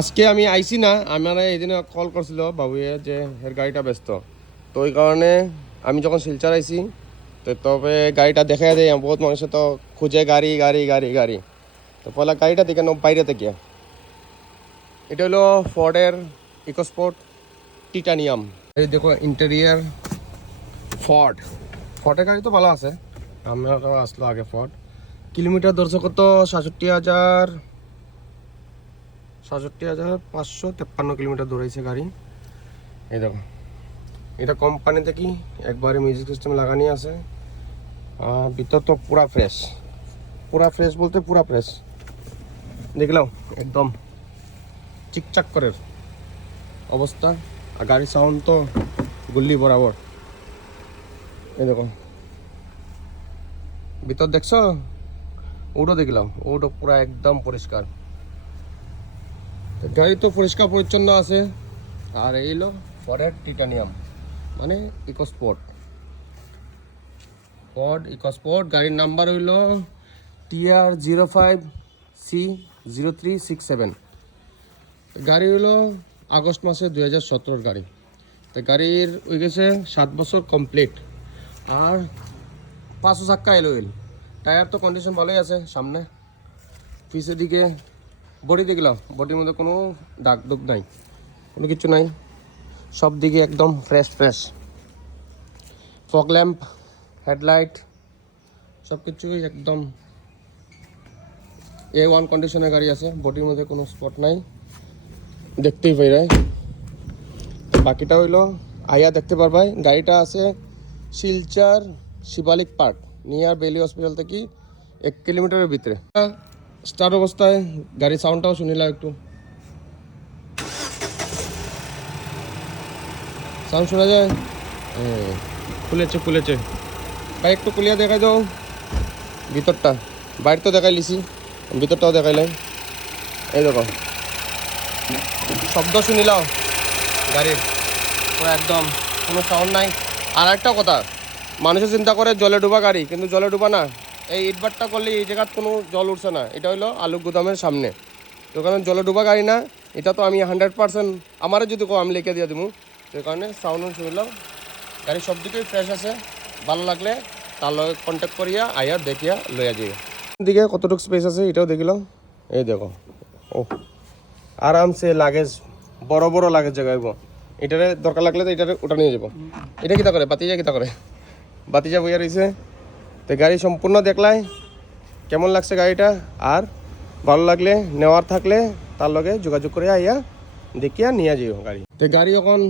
আজকে আমি আইছি না, আমার এইদিন কল করছিল বাবুয়ে যে এর গাড়িটা ব্যস্ত, তো ওই কারণে আমি যখন শিলচর আইছি তো তবে গাড়িটা দেখা দেয়। বহুত মানুষে তো খুঁজে গাড়ি গাড়ি গাড়ি গাড়ি, তো পয়লা গাড়িটা দেখে বাইরে থেকে। এটা হলো ফর্ডের ইকোস্পোর্ট টিটানিয়াম। এই দেখো ইন্টেরিয়ার ফর্ডের গাড়ি তো ভালো আছে। আমার আসলো আগে ফর্ড। কিলোমিটার ধরছে কত 67,553 কিলোমিটার দৌড়াইছে গাড়ি। এই দেখো এটা কোম্পানি থেকে একবারে মিউজিক সিস্টেম লাগানি আছে। ভিতর তো পুরা ফ্রেশ বলতে পুরা ফ্রেশ। দেখলাম একদম চিকচাক করে অবস্থা। আর গাড়ির সাউন্ড তো গুল্লি বরাবর। এই দেখো ভিতর দেখছো, ওটা দেখলাম, ওটা পুরা একদম পরিষ্কার। গাড়ি তো পরিষ্কার পরিচ্ছন্ন আছে। আর এইলো ফর্ডের টিটানিয়াম মানে ফর্ড ইকোস্পোর্ট। গাড়ির নাম্বার হইল TR05C0367। গাড়ি হইল আগস্ট মাসে 2017 গাড়ি। তো গাড়ির হয়ে গেছে 7 বছর কমপ্লিট। আর 5 চাক্কা এলোইল। টায়ার তো কন্ডিশন ভালোই আছে। সামনে পিছের দিকে বডি দেখলাম, বডির মধ্যে কোনো দাগ দুগ নাই, কোনো কিছু নাই, সব দিকে একদম ফ্রেশ। ফগ ল্যাম্প, হেডলাইট সব কিছুই একদম A1 কন্ডিশনের গাড়ি আছে। বডির মধ্যে কোনো স্পট নাই, দেখতেই পাইরে। বাকিটা হইলো আইয়া দেখতে পারবাই। গাড়িটা আছে শিলচর শিবালিক পার্ক নিয়ার বেলি হসপিটাল থেকে 1 কিলোমিটারের ভিতরে। স্টার্ট অবস্থায় গাড়ির সাউন্ডটাও শুনিলাম একটু। সাউন্ড শোনা যায়? খুলেছে ভাই, একটু খুলিয়া দেখাই দাও ভিতরটা। বাইরে তো দেখাই লিছি, ভিতরটাও দেখাইলাম। এই দেখো শব্দ শুনিলাম গাড়ির, পুরো একদম কোনো সাউন্ড নাই। আর একটা কথা, মানুষের চিন্তা করে জলে ডুবা গাড়ি, কিন্তু জলে ডুবা না। এই ইটবারটা করলে এই জায়গার কোনো জল উঠছে না। এটা হলো আলু গুদামের সামনে, তো কারণে জলে ডুবা গাড়ি না। এটা তো আমি 100% আমারও যদি আমি লিখে দিয়ে দেবো। সেই কারণে সাউন্ড শুনলাম। গাড়ি সব দিকেই ফ্রেশ আছে। ভালো লাগলে তার লগে কন্ট্যাক্ট করিয়া আইয়া দেখিয়া লইয়া যাই। দিকে কতটুকু স্পেস আছে এটাও দেখিলাম। এই দেখো ও আরামসে লাগেজ, বড় লাগেজ জায়গায় এটারে দরকার লাগলে তো এটারে ওটা নিয়ে যাবো। এটা কিতা করে বাতিজা বইয়া রয়েছে। তো গাড়ি সম্পূর্ণ দেখলাই কেমন লাগছে গাড়িটা। আর ভালো লাগলে নেওয়ার থাকলে তার লগে যোগাযোগ করে আইয়া দেখিয়া নিয়ে যাইও গাড়ি। তো গাড়ি যখন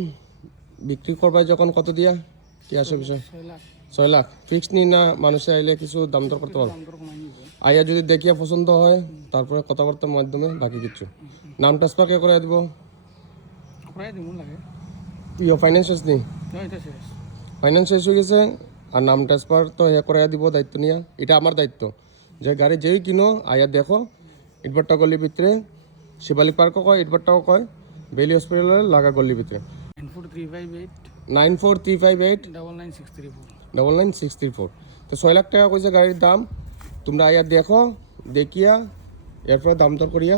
বিক্রি করবাই যখন কত দিয়া কি আসে বিষয়? 6 লাখ ফিক্স নি না? মানুষে আইলে কিছু দাম দর করতে পারবো। আইয়া যদি দেখিয়া পছন্দ হয় তারপরে কথাবার্তার মাধ্যমে বাকি কিছু নাম ট্রান্সফার কে করে দিব। ফাইন্যান্স নেই, ফাইন্যান্স শেষ হয়ে গেছে। আর নাম ট্রান্সফার তো হে করে দিব, দায়িত্ব নিয়া। এটা আমার দায়িত্ব যে গাড়ি যেই কিনো আইয়া দেখো। ইটবারটা গলির ভিতরে শিবালিক পার্কও কয়, ইটবারটাও কয়, বেলি হসপিটালের লাগা গলির ভিতরে। 9435894634 999634। তো 6 লাখ টাকা কইছে গাড়ির দাম। তোমরা আইয়া দেখো, দেখিয়া এরপরে দাম দর করিয়া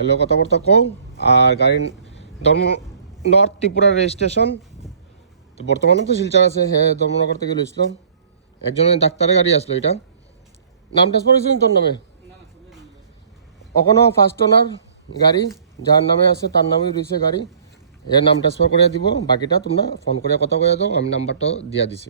এলো কথাবার্তা কও। আর গাড়ির নর্থ ত্রিপুরা রেজিস্ট্রেশন। তো বর্তমানে তো শিলচর আছে, হ্যাঁ ধর্মনগর থেকে লইছিল। একজনের ডাক্তারের গাড়ি আসলো। এটা নাম ট্রান্সফার হয়েছিল তোর নামে? এখনও ফার্স্ট ওনার গাড়ি যার নামে আছে তার নামেই রয়েছে গাড়ি। এর নাম ট্রান্সফার করে দিব। বাকিটা তোমরা ফোন করে কথা কয়ে দাও, আমি নাম্বারটা দিয়া দিছি।